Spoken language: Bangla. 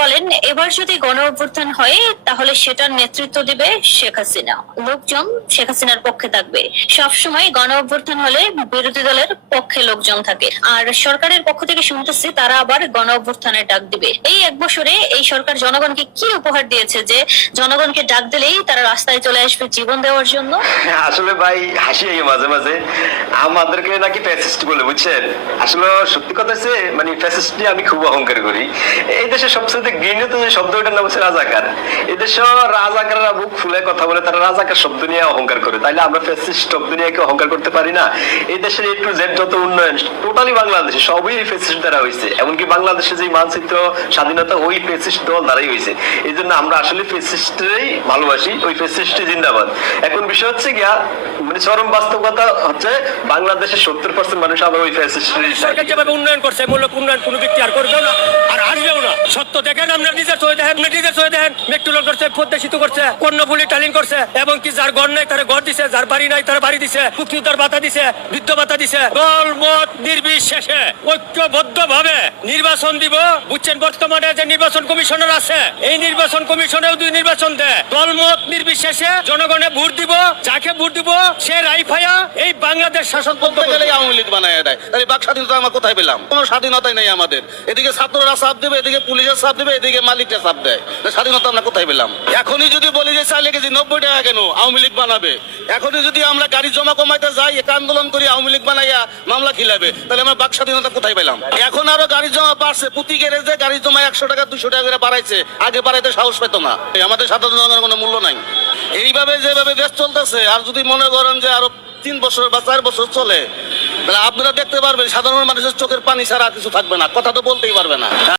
বলেন, এবার যদি গণ অভ্যুত্থান হয়, তাহলে সেটার নেতৃত্ব দিবে শেখ হাসিনা। লোকজন শেখ হাসিনার পক্ষে থাকবে। সবসময় গণ অভ্যুত্থান হলে বিরোধী দলের পক্ষে লোকজন থাকে। আর সরকারের পক্ষ থেকে শুনতেছি, তারা আবার গণ অভ্যুত্থানের ডাক দিবে। এই এক বছরে এই সরকার জনগণকে কি উপহার দিয়েছে যে, জনগণকে ডাক দিলেই তারা রাস্তায় চলে আসবে জীবন দেওয়ার জন্য? আসলে ভাই, হাসি মাঝে মাঝে। আমাদেরকে নাকি ফ্যাসিস্ট বলে, বুঝছেন? আসলে সত্যি কথা হচ্ছে মানে ফ্যাসিস্ট আমি খুব অহংকার করি। এই দেশে সবচেয়ে ঘৃণিত যে শব্দ ওটার নাম হচ্ছে রাজাকার এই দেশে রাজাকাররা বুক ফুলে কথা বলে, তারা রাজাকার শব্দ নিয়ে অহংকার করে। তাইলে আমরা ফ্যাসিস্ট শব্দ নিয়ে কি অহংকার করতে পারি না। এই দেশের এ টু জেড যত উন্নয়ন টোটালি বাংলাদেশে, সবই এই ফ্যাসিস্ট দ্বারা হয়েছে এমনকি বাংলাদেশে যে মানচিত্র স্বাধীনতা, ওই ফ্যাসিস্ট দল দ্বারাই হয়েছে এই জন্য আমরা আসলে ফ্যাসিস্টই ভালোবাসি, ওই ফ্যাসিস্টই জিন্দাবাদ। এখন বিষয় হচ্ছে গিয়া মানে চরম বাস্তবতা হচ্ছে বাংলাদেশের সত্তর পার্সেন্ট মানুষ আবার ওই যেভাবে উন্নয়ন করছে মূলক উন্নয়ন কোনো ব্যক্তি আর করবেও না, আর আসবেও না। সত্য দেখেন আপনার নিজের চয়ে দেখেন নিজের চয়ে দেখেন। মেট্রোল করছে পদ্মা সেতু করছে কর্ণফুলি টালিং করছে এবং কি যার ঘর নাই তার ঘর দিছে যার বাড়ি নাই তার বাড়ি দিছে মুক্তিযোদ্ধার ভাতা দিছে বৃদ্ধ ভাতা দিছে। দল মত নির্বিশেষে ঐক্যবদ্ধ ভাবে নির্বাচন দিব। বুঝছেন বর্তমানে যে নির্বাচন কমিশনার আছে এই নির্বাচন কমিশনেও দুই নির্বাচন দেয়। দল মত নির্বিশেষে জনগণে ভোট দিব যাকে ভোট দিব সে রাইফায়া এই বাংলাদেশ শাসন বলতে গেলে আওয়ামী লীগ বানায় দেয়। তাহলে বাক স্বাধীনতা আমরা কোথায় পেলাম? কোনো স্বাধীনতাই নেই আমাদের। এদিকে ছাত্ররা চাপ দেবে এদিকে পুলিশের চাপ দেবে এদিকে মালিকরা চাপ দেয়। স্বাধীনতা আমরা কোথায় পেলাম? এখনই যদি বলি যে চাইলে কেজি নব্বই টাকা কেন আওয়ামী লীগ বানাবে? এখনই যদি আমরা গাড়ি জমা কমাইতে যাই, এক আন্দোলন করি, আওয়ামী লীগ বানাইয়া মামলা খিলাবে, তাহলে আমরা বাক স্বাধীনতা কোথায় পেলাম? এখন আরও গাড়ি জমা বাড়ছে প্রতি গ্যারেজে গাড়ি জমা একশো টাকা, দুশো টাকা করে বাড়াইছে, আগে বাড়াইতে সাহস পেত না। আমাদের সাধারণ জনগণের কোনো মূল্য নাই। এইভাবে যেভাবে দেশ চলতেছে, আর যদি মনে করেন যে আরও তিন বছর বা চার বছর চলে, তাহলে আপনারা দেখতে পারবেন, সাধারণ মানুষের চোখের পানি ছাড়া কিছু থাকবে না। কথা তো বলতেই পারবে না।